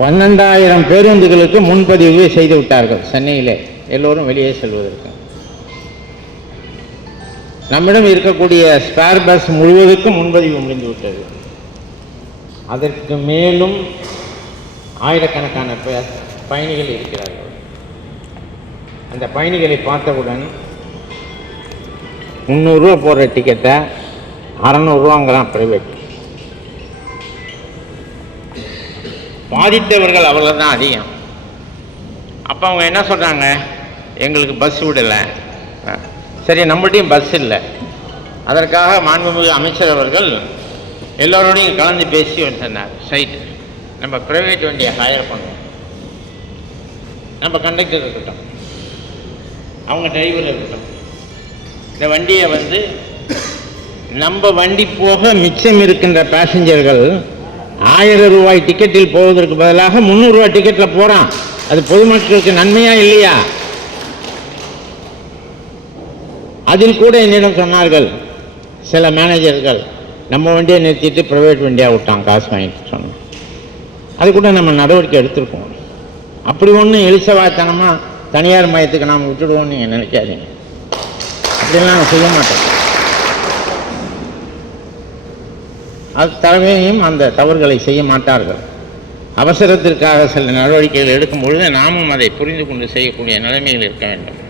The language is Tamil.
12,000 பேருந்துகளுக்கு முன்பதிவு செய்து விட்டார்கள் சென்னையிலே, எல்லோரும் வெளியே செல்வதற்கு. நம்மிடம் இருக்கக்கூடிய ஸ்பேர் பஸ் முழுவதற்கும் முன்பதிவு முடிந்து விட்டது. அதற்கு மேலும் ஆயிரக்கணக்கான பயணிகள் இருக்கிறார்கள். அந்த பயணிகளை பார்த்தவுடன் 300 ரூபா போடுற டிக்கெட்டை 600 ரூபாங்கிறான் பிரைவேட். பாதித்தவர்கள் அவ்வளோதான் அதிகம். அப்போ அவங்க என்ன சொல்கிறாங்க, எங்களுக்கு பஸ் விடலை. சரி, நம்மகிட்டையும் பஸ் இல்லை. அதற்காக மாண்புமிகு அமைச்சர் அவர்கள் எல்லோரோடையும் கலந்து பேசி சொன்னார், சைட்டு நம்ம ப்ரைவேட் வண்டியை ஹையர் பண்ணுவோம், நம்ம கண்டக்டர் இருக்கட்டும், அவங்க டிரைவர் இருக்கட்டும், இந்த வண்டியை நம்ம வண்டி போக மிச்சம் இருக்கின்ற பேசஞ்சர்கள் 1000 ரூபாய் டிக்கெட்டில் போவதற்கு பதிலாக 300 ரூபாய் டிக்கெட்டில் போகிறான். அது பொதுமக்களுக்கு நன்மையா இல்லையா? அதில் கூட என்னிடம் சொன்னார்கள் சில மேனேஜர்கள், நம்ம வண்டியை நிறுத்திட்டு ப்ரைவேட் வண்டியாக விட்டான், காசு வாங்கிட்டு சொன்னோம். அது கூட நம்ம நடவடிக்கை எடுத்திருக்கோம். அப்படி ஒன்றும் எலிசவாத்தனமாக தனியார் மையத்துக்கு நாம் விட்டுடுவோம்னு நீங்கள் நினைக்காதீங்க. அப்படிலாம் செய்ய மாட்டோம். அது தலைமையும் அந்த தவறுகளை செய்ய மாட்டார்கள். அவசரத்திற்காக சில நடவடிக்கைகள் எடுக்கும் பொழுது நாமும் அதை புரிந்து கொண்டு செய்யக்கூடிய நிலைமையில் இருக்க வேண்டும்.